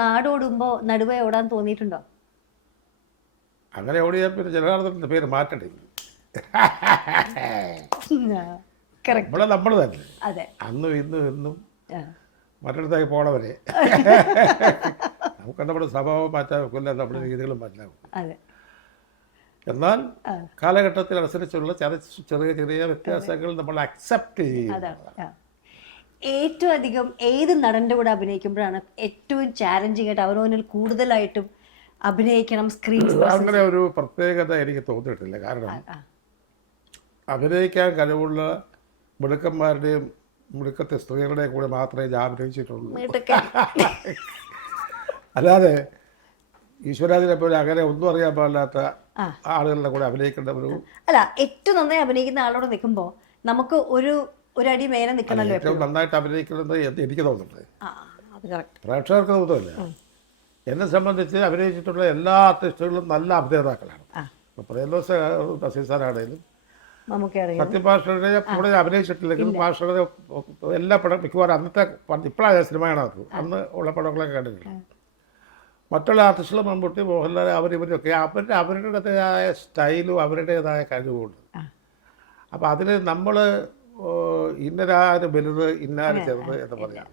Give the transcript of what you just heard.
നാടോടുമ്പോ നടുവേ ഓടാൻ തോന്നിയിട്ടുണ്ടോ? അങ്ങനെ ഓടിയാൽ പിന്നെ ജനാർദ്ദൻ്റെ പേര് മാറ്റണ്ടേ? നമ്മൾ തന്നെ അതെ, അന്നും ഇന്നും എന്നും മറ്റിടത്തേക്ക് പോണവരെ നമുക്ക് നമ്മുടെ സ്വഭാവം മാറ്റാൻ ഒക്കില്ല, നമ്മുടെ രീതികളും മാറ്റാൻ. എന്നാൽ കാലഘട്ടത്തിനനുസരിച്ചുള്ള ചെറിയ ചെറിയ വ്യത്യാസങ്ങൾ നമ്മൾ അക്സെപ്റ്റ് ചെയ്യുക. ഏറ്റവും അധികം ഏത് നടന്റെ കൂടെ അഭിനയിക്കുമ്പോഴാണ് ഏറ്റവും ചാലഞ്ചിങ് ആയിട്ട് അവനോനിൽ കൂടുതലായിട്ടും അഭിനയിക്കണം സ്ക്രീൻ? അങ്ങനെ ഒരു പ്രത്യേകത എനിക്ക് തോന്നിയിട്ടില്ല. കാരണം അഭിനയിക്കാൻ കഴിവുള്ള മിടുക്കന്മാരുടെയും മിടുക്കത്തെ സ്ത്രീകളുടെയും കൂടെ മാത്രമേ ഞാൻ അഭിനയിച്ചിട്ടുള്ളൂ. അല്ലാതെ ഈശ്വരാജിനെ പോലെ അങ്ങനെ ഒന്നും അറിയാൻ പാടില്ലാത്ത ആളുകളുടെ കൂടെ അഭിനയിക്കേണ്ട ഒരു അല്ല. ഏറ്റവും നന്നായി അഭിനയിക്കുന്ന ആളോട് നിൽക്കുമ്പോൾ നമുക്ക് ഒരു അടി മേലെ നിൽക്കണല്ലോ. ഏറ്റവും നന്നായിട്ട് അഭിനയിക്കുന്നത് എനിക്ക് തോന്നുന്നുണ്ട്, പ്രേക്ഷകർക്ക് തോന്നുന്നില്ല. എന്നെ സംബന്ധിച്ച് അഭിനയിച്ചിട്ടുള്ള എല്ലാ ആർട്ടിസ്റ്റുകളും നല്ല അഭിനേതാക്കളാണ്. പ്രേംദോസ് നസീസാനാണേലും സത്യം ഭാഷയുടെ കൂടെ അഭിനയിച്ചിട്ടില്ലെങ്കിലും ഭാഷയുടെ എല്ലാ പടം മിക്കവാറും അന്നത്തെ ഇപ്പോഴായ സിനിമയാണ് അത്, അന്ന് ഉള്ള പടങ്ങളൊക്കെ കണ്ടിട്ടുണ്ട്. മറ്റുള്ള ആർട്ടിസ്റ്റുകൾ മമ്മൂട്ടി, മോഹൻലാൽ, അവരിവരൊക്കെ അവരുടേതായ സ്റ്റൈലും അവരുടേതായ കഴിവുമുണ്ട്. അപ്പോൾ അതിൽ നമ്മൾ ഇന്നരാര് വലുത് ഇന്നാര് ചെറുത് എന്ന് പറയാം.